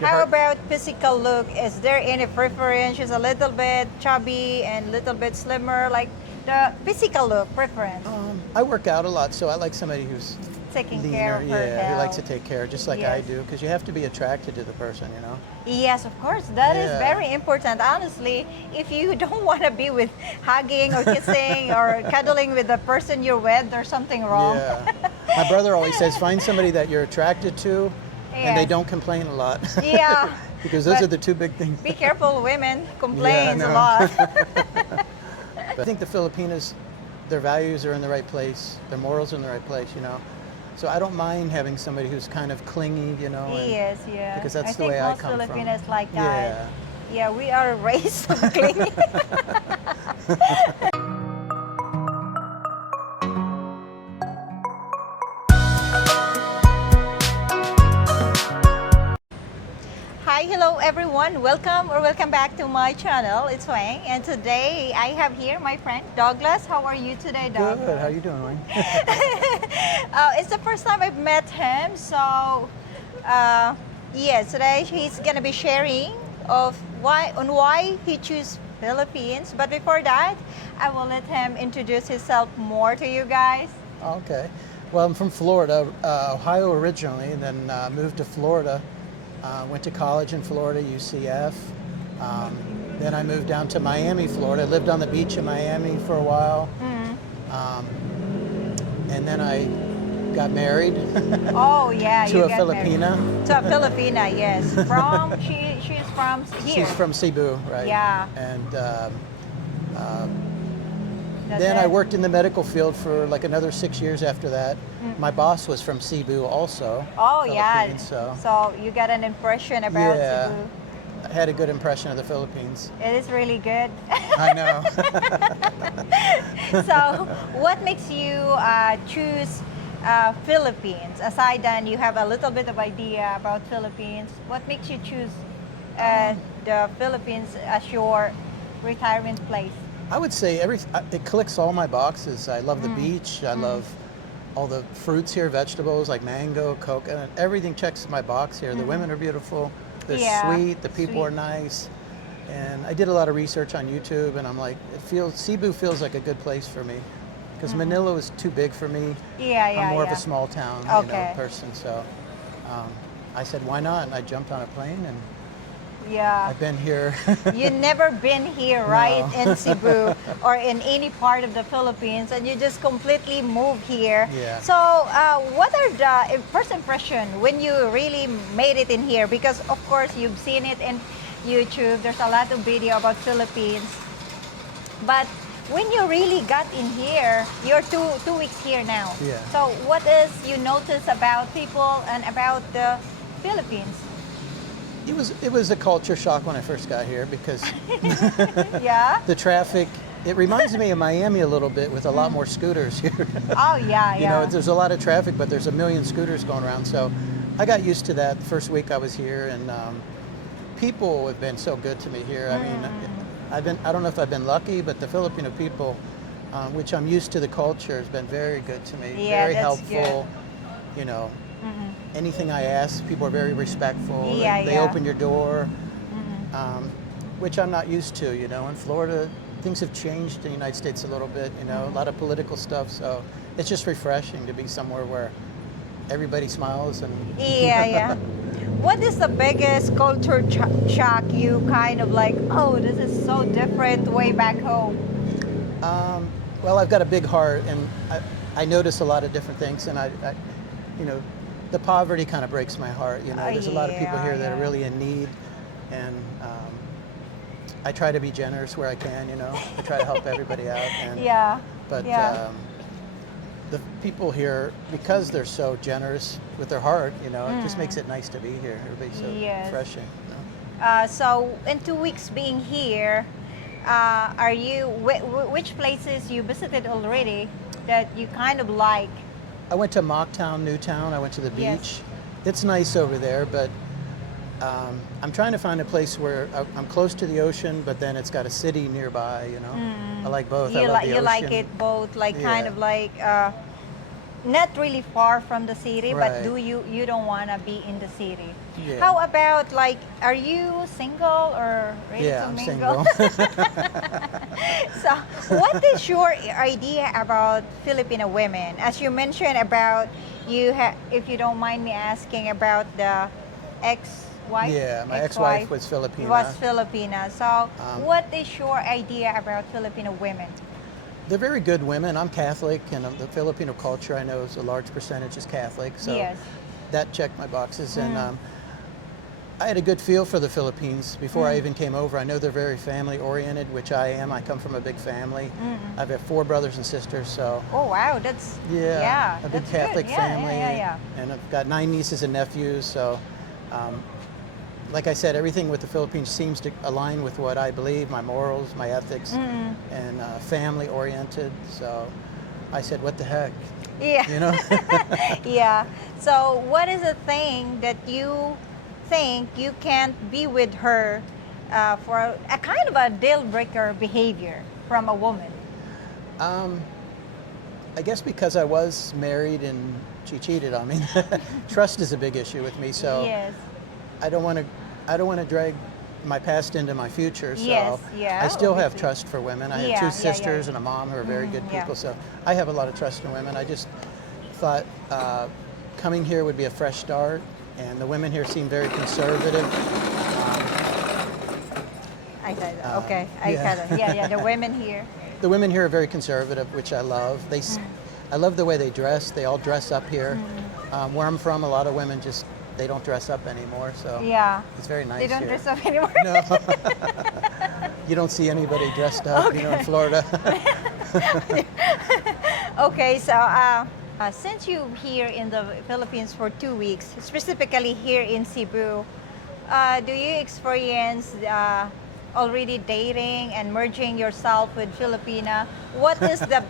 Your How heart. about physical look? Is there any preference? She's a little bit chubby and little bit slimmer, like the physical look preference. I work out a lot, so I like somebody who's Taking care leaner, of her yeah, who likes to health. take care, just like I Yes. do, because you have to be attracted to the person, you know? Yes, of course. That is Yeah. very important. Honestly, if you don't want to be with hugging or kissing or cuddling with the person you're with, there's something wrong. Yeah. My brother always says, find somebody that you're attracted to and they Yes. don't complain a lot. Yeah. Because those But are the two big things. be careful, women Yeah, I complains a know. lot. But I think the Filipinos, their values are in the right place, their morals are in the right place, you know? So I don't mind having somebody who's kind of clingy, you know? and- Yes, yeah. Because that's I the think way I most come from. Filipinos like that. Yeah. Yeah, we are raised of clingy. Hi, hello everyone. Welcome back to my channel. It's Wang, and today I have here my friend Douglas. How are you today, Douglas? Good, how you doing, Wayne? It's the first time I've met him, so yes, today he's gonna be sharing of why he chose Philippines. But before that, I will let him introduce himself more to you guys. Okay. Well, I'm from Florida, Ohio originally, and then moved to Florida. Went to college in Florida, UCF. Then I moved down to Miami, Florida. Lived on the beach in Miami for a while. Um, and then I got married Oh yeah, to you a got married. Filipina. To a Filipina, yes. She's from here. She's from Cebu, right? Yeah. And That's then I it. worked in the medical field for like another 6 years after that. My boss was from Cebu also. Oh yeah. Philippines, so So you got an impression about yeah, Cebu. I had a good impression of the Philippines. It is really good. I know. So, what makes you choose Philippines? Aside than you have a little bit of idea about Philippines, what makes you choose the Philippines as your retirement place? I would say it clicks all my boxes. I love the beach. I love all the fruits here, vegetables like mango, coconut. Everything checks my box here. The women are beautiful. They're Yeah, sweet. The people are sweet. nice. And I did a lot of research on YouTube, and I'm like, Cebu feels like a good place for me, because Manila was too big for me. Yeah, yeah, I'm more yeah. of a small town, Okay. person. So I said, why not? And I jumped on a plane, and Yeah. I've been here. You never been here, right, No. in Cebu or in any part of the Philippines, and you just completely moved here. Yeah. So, what are the first impression when you really made it in here? Because of course you've seen it in YouTube. There's a lot of video about Philippines, but when you really got in here, you're two weeks here now. Yeah. So, what is you notice about people and about the Philippines? It was a culture shock when I first got here, because Yeah. the traffic, it reminds me of Miami a little bit, with a lot more scooters here. Oh yeah, You yeah. know, there's a lot of traffic, but there's a million scooters going around. So I got used to that the first week I was here, and people have been so good to me here. I mean, I don't know if I've been lucky, but the Filipino people, which I'm used to the culture, has been very good to me. Yeah, very that's helpful. You know, anything I ask, people are very respectful. Yeah, They yeah. open your door, which I'm not used to. You know, in Florida, things have changed in the United States a little bit. You know, a lot of political stuff. So it's just refreshing to be somewhere where everybody smiles and. Yeah, yeah. What is the biggest culture shock you kind of like, oh, this is so different way back home? Well, I've got a big heart, and I notice a lot of different things, and you know, the poverty kind of breaks my heart. You know, there's a lot of people here that are yeah. really in need, and I try to be generous where I can. You know, I try to help everybody out. And, Yeah. But yeah. the people here, because they're so generous with their heart, you know, it just makes it nice to be here. Everybody's so Yes. refreshing. You know? So in 2 weeks being here, are you which places you visited already that you kind of like? I went to Mocktown, Newtown. I went to the beach. Yes. It's nice over there, but I'm trying to find a place where I'm close to the ocean, but then it's got a city nearby. You know, I like both. I love the You like ocean. it both, like kind Yeah. of like not really far from the city, but Right. do you don't want to be in the city. Yeah. How about like, are you single or ready Yeah, to I'm mingle? single. So, what is your idea about Filipino women? As you mentioned about if you don't mind me asking about the ex-wife. Yeah, my ex-wife was Filipina. Was Filipina. So, Um, what is your idea about Filipino women? They're very good women. I'm Catholic, and the Filipino culture I know is a large percentage is Catholic, so Yes. that checked my boxes. And Mm. I had a good feel for the Philippines before I Mm. even came over. I know they're very family oriented, which I am. I come from a big family. Mm. I've got 4 brothers and sisters, so Oh wow, that's yeah, a big that's Catholic good. family. Yeah. And I've got 9 nieces and nephews, so um, like I said, everything with the Philippines seems to align with what I believe, my morals, my ethics, Mm. and family oriented. So I said, what the heck, Yeah. you know? Yeah. So, what is the thing that you think you can't be with her for a kind of a deal breaker behavior from a woman? um, I guess because I was married and she cheated on me. Trust is a big issue with me, so Yes. I don't want to. I don't want to drag my past into my future. So Yes, yeah, I still have obviously. trust for women. I have Yeah, 2 yeah, sisters yeah. and a mom who are very good yeah. people. So I have a lot of trust in women. I just thought coming here would be a fresh start, and the women here seem very conservative. I got it. Okay, I yeah. got it. Yeah. The women here. The women here are very conservative, which I love. I love the way they dress. They all dress up here. Where I'm from, a lot of women just they don't dress up anymore. So Yeah. it's very nice They don't here. dress up anymore. No, you don't see anybody dressed up. You know, in Florida. Okay, so since you're here in the Philippines for 2 weeks, specifically here in Cebu, do you experience already dating and merging yourself with Filipina? What is the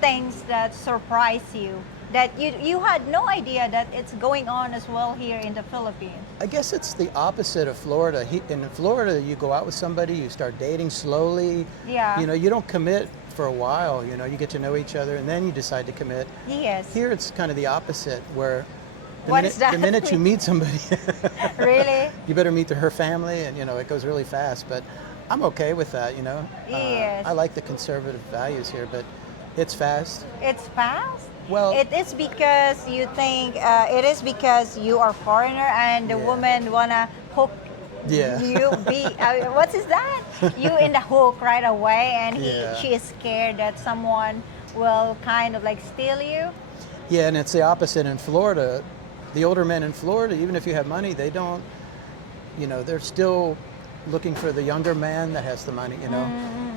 things that surprise you that you had no idea that it's going on as well here in the Philippines? I guess it's the opposite of Florida. In Florida, you go out with somebody, you start dating slowly. Yeah. You know, you don't commit for a while. You know, you get to know each other, and then you decide to commit. Yes. Here, it's kind of the opposite, where What is that? the minute you meet somebody, Really? you better meet her family, and you know it goes really fast. But I'm okay with that. You know, Yes. I like the conservative values here, but it's fast. It's fast. Well- it is because you think it is because you are foreigner and the Yeah. woman wanna hook Yeah. you. What is that? You in the hook right away, and Yeah. she is scared that someone will kind of like steal you. Yeah, and it's the opposite in Florida. The older men in Florida, even if you have money, they don't. You know, they're still looking for the younger man that has the money. You know,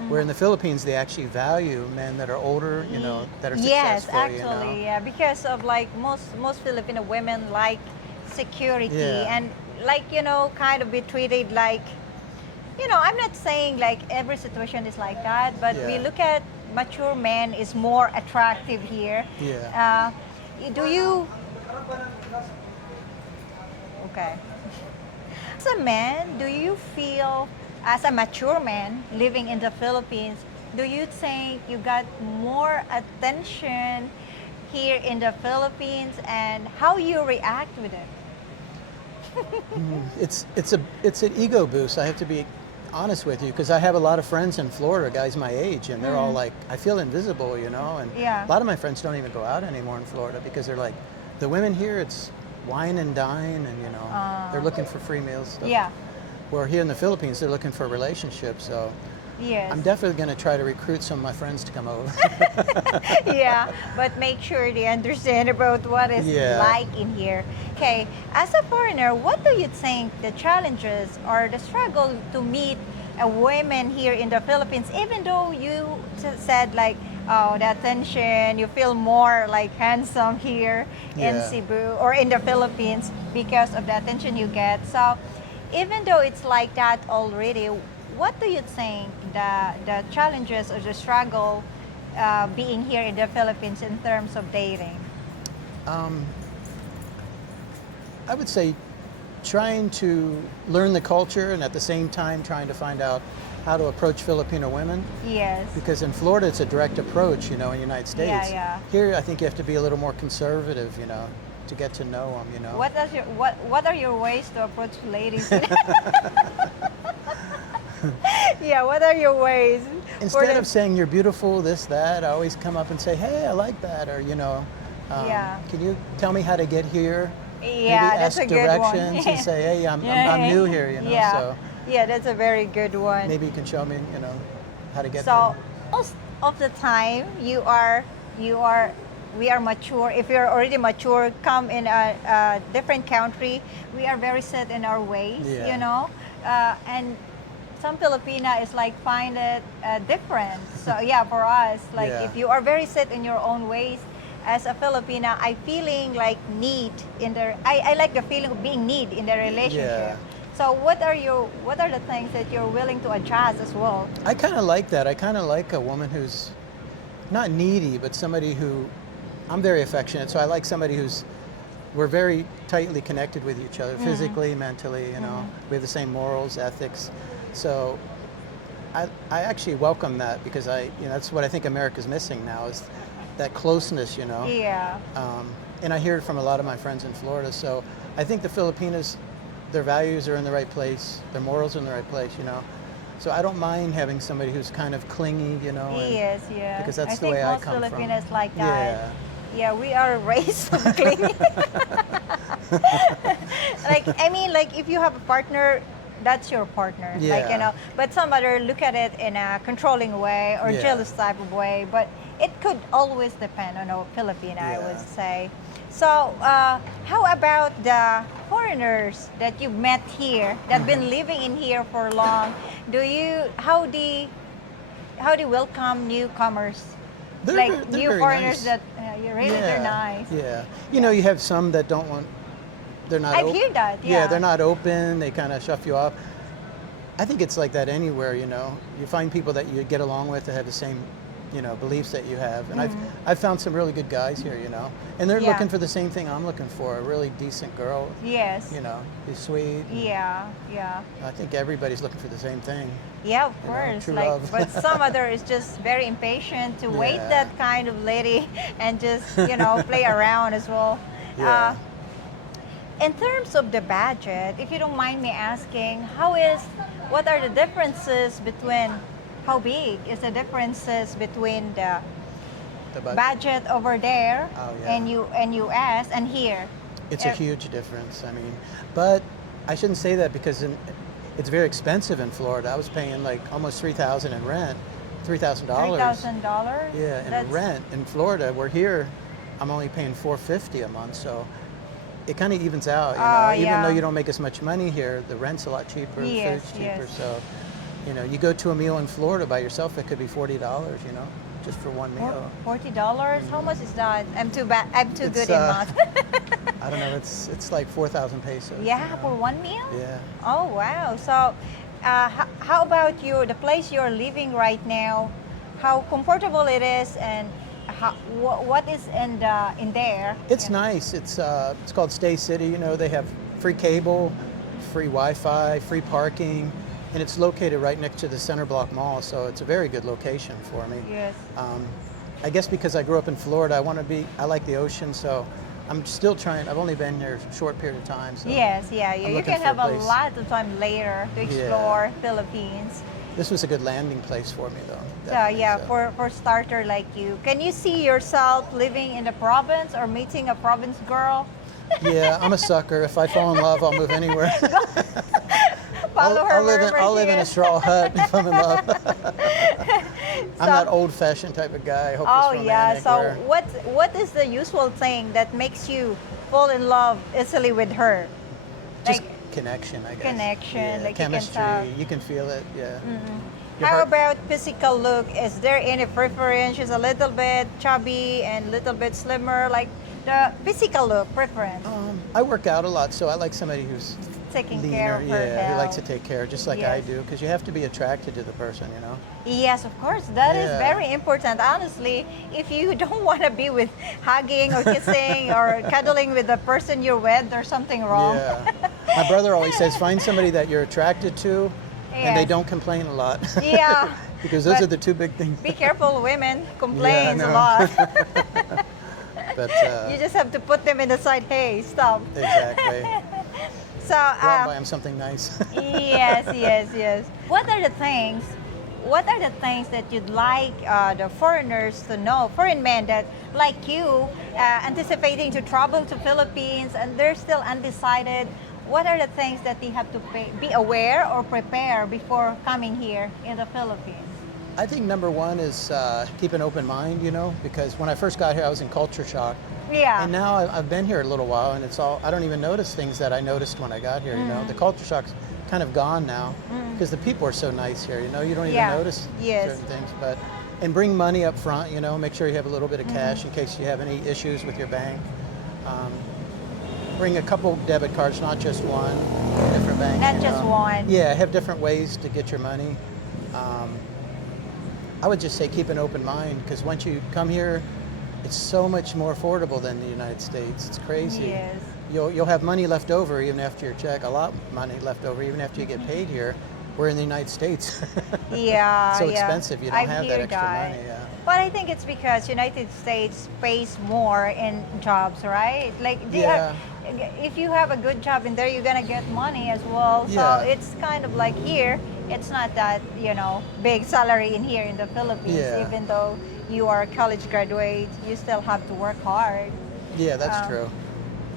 where in the Philippines they actually value men that are older. You know, that are Yes, successful. actually, yeah, because of like most Filipino women like security Yeah. and like kind of be treated like I'm not saying like every situation is like that, but we Yeah. look at mature men is more attractive here. Yeah. Do you? Okay. As a man, do you feel, as a mature man living in the Philippines, do you think you got more attention here in the Philippines, and how you react with it? It's an ego boost. I have to be honest with you because I have a lot of friends in Florida, guys my age, and they're all like, I feel invisible, you know. And Yeah. a lot of my friends don't even go out anymore in Florida because they're like, the women here, it's wine and dine, and you know, they're looking for free meals. Stuff. Yeah. Where here in the Philippines, they're looking for relationships. So Yes. I'm definitely going to try to recruit some of my friends to come over. Yeah, but make sure they understand about what it's Yeah. like in here. Okay, as a foreigner, what do you think the challenges or the struggle to meet a woman here in the Philippines, even though you said like, oh, the attention, you feel more like handsome here in Yeah. Cebu or in the Philippines because of the attention you get. So even though it's like that already, what do you think the challenges or the struggle being here in the Philippines in terms of dating? I would say trying to learn the culture and at the same time trying to find out how to approach Filipino women. Yes. Because in Florida, it's a direct approach, in the United States. Yeah. Here, I think you have to be a little more conservative, to get to know them, What are your ways to approach ladies? Yeah, what are your ways? Instead of saying you're beautiful, this, that, I always come up and say, hey, I like that, or, Yeah. can you tell me how to get here? Yeah, Maybe that's ask a good one. directions and say, hey, I'm new here, Yeah. so Yeah, that's a very good one. maybe you can show me, how to get So there. most of the time we are mature. If you're already mature, come in a different country, we are very set in our ways, Yeah. and some Filipina is like find it different. So yeah, for us, like Yeah. if you are very set in your own ways, as a Filipina, I feeling like need in the. I like the feeling of being need in the relationship. Yeah. So what are the things that you're willing to adjust as well? I kind of like that. I kind of like a woman who's not needy, but somebody who, I'm very affectionate, so I like somebody we're very tightly connected with each other, physically, mentally, we have the same morals, ethics. So I actually welcome that because that's what I think America's missing now is that closeness, Yeah. And I hear it from a lot of my friends in Florida. So I think the Filipinos, their values are in the right place, their morals are in the right place, So I don't mind having somebody who's kind of clingy, Yes, yeah. because that's I the way I think come most from. Filipinos like that. Yeah. Yeah, we are raised on clingy. Like if you have a partner, that's your partner. Yeah. But some other look at it in a controlling way or Yeah. jealous type of way. But it could always depend on a Filipino, I Yeah. would say. So, how about the foreigners that you've met here, that been living in here for long? How do you welcome newcomers? They're New very foreigners nice. that they're nice. Yeah. You have some that don't want, they're not I've heard that, yeah. they're not open, they kind of shove you off. I think it's like that anywhere, You find people that you get along with that have the same, beliefs that you have. And I've found some really good guys here, And they're Yeah. looking for the same thing I'm looking for, a really decent girl, Yes. who's sweet. Yeah, yeah. I think everybody's looking for the same thing. Yeah, of You know, course. true Like, love. but some other is just very impatient to wait Yeah. that kind of lady and just play around as well. Yeah. In terms of the budget, if you don't mind me asking, what are the differences between how big is the differences between the The budget. budget over there Oh, yeah. and US and here? It's a huge difference. But I shouldn't say that because it's very expensive in Florida. I was paying like almost $3,000 in rent, $3,000. $3,000. Yeah, in rent in Florida. We're here, I'm only paying $450 a month, so it kind of evens out. Even yeah. though you don't make as much money here, the rent's a lot cheaper, the Yes, food's cheaper. yes. So, you go to a meal in Florida by yourself, it could be $40. Just for one meal. $40. How much is that? I'm too It's, good in math. I don't know. It's like 4,000 pesos. Yeah, for one meal? Yeah. Oh, wow. So, how about the place you're living right now? How comfortable it is, and what is in there? It's nice. It's called Stay City. They have free cable, free Wi-Fi, free parking, and it's located right next to the Center Block Mall. So it's a very good location for me. Yes. I guess because I grew up in Florida, I like the ocean, so I'm still trying. I've only been here a short period of time. So Yes, yeah. You looking can for a have a place. lot of time later to explore Philippines. this was a good landing place for me, though. So definitely, yeah, so. for starter like you, can you see yourself living in the province or meeting a province girl? Yeah, I'm a sucker. If I fall in love, I'll move anywhere. Follow her wherever I'll she live in a is. straw hut if I'm in love. I'm So- that old-fashioned type of guy. Oh Hopeless yeah. romantic, So where what is the usual thing that makes you fall in love easily with her? just Like, connection, I guess. connection, Yeah, like you can chemistry. tell. You can feel it. Yeah. Your how heart- about physical look? Is there any preference? She's a little bit chubby and a little bit slimmer. Like the physical look preference, I work out a lot, so I like somebody who's taking leaner. care of her Yeah, who likes to health. take care, just like I Yes. do, because you have to be attracted to the person, Yes, of course. That is Yeah. very important. Honestly, if you don't want to be with hugging or kissing or cuddling with the person you're with, there's something wrong. Yeah. My brother always says, find somebody that you're attracted to, and they Yes. don't complain a lot. Yeah. Because those But are the two big things. be careful, women complains a know. lot. But You just have to put them in the side. Hey, stop. exactly. So, Go out and buy them something nice. yes, yes, yes. What are the things? What are the things that you'd like the foreigners to know, foreign men that like you, anticipating to travel to Philippines and they're still undecided? What are the things that they have to be aware or prepare before coming here in the Philippines? I think number one is keep an open mind, because when I first got here, I was in culture shock. Yeah. And now I've been here a little while, and I don't even notice things that I noticed when I got here, The culture shock's kind of gone now because the people are so nice here, You don't even Yeah. notice Yes. certain things. And bring money up front, Make sure you have a little bit of cash in case you have any issues with your bank. Bring a couple debit cards, not just one, different banks. Not just one. Yeah, have different ways to get your money. I would just say keep an open mind because once you come here, it's so much more affordable than the United States. It's crazy. Yes. You'll have money left over even after your check, a lot of money left over even after you get paid here. We're in the United States. Yeah. So yeah. expensive. You don't I've have that heard extra that. money. Yeah. But I think it's because United States pays more in jobs, right? Like Yeah. if you have a good job in there, you're gonna get money as well. So Yeah. it's kind of like here, it's not that big salary in here in the Philippines. Yeah. Even though you are a college graduate, you still have to work hard. Yeah, that's true.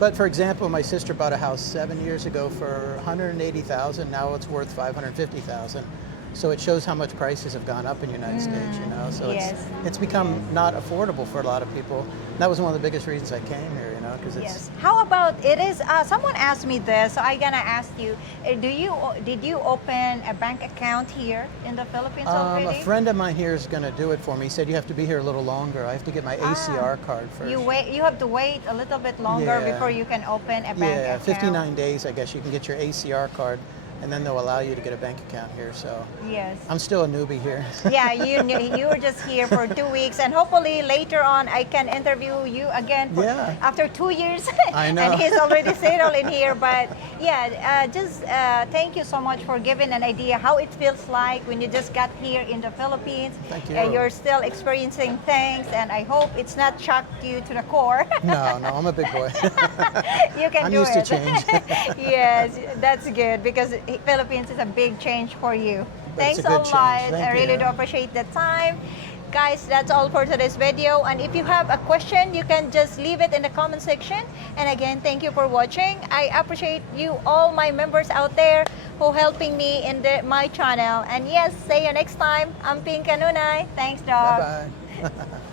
But for example, my sister bought a house 7 years ago for $180,000. Now it's worth $550,000. So it shows how much prices have gone up in the United States, So yes. it's become not affordable for a lot of people. That was one of the biggest reasons I came here, because it's Yes. How about it is? Someone asked me this, so I'm gonna ask you. Did you open a bank account here in the Philippines already? a friend of mine here is going to do it for me. He said you have to be here a little longer. I have to get my ACR card first. You have to wait a little bit longer Yeah. before you can open a bank Yeah, account. 59 days, I guess you can get your ACR card, and then they'll allow you to get a bank account here. So Yes. I'm still a newbie here. Yeah, you were just here for 2 weeks, and hopefully later on I can interview you again Yeah. after 2 years. I know. And he's already settled in here. But yeah, just thank you so much for giving an idea how it feels like when you just got here in the Philippines. Thank you. You're still experiencing things, and I hope it's not shocked you to the core. No, I'm a big boy. You can I'm do used it. to change. Yes, that's good because Philippines is a big change for you. But Thanks it's a a good lot. change. Thank I really you. do appreciate the time. Guys, that's all for today's video. And if you have a question, you can just leave it in the comment section. And again, thank you for watching. I appreciate you, all my members out there who helping me in my channel. And yes, see you next time. I'm Pink Kanunay. Thanks, dog. Bye-bye.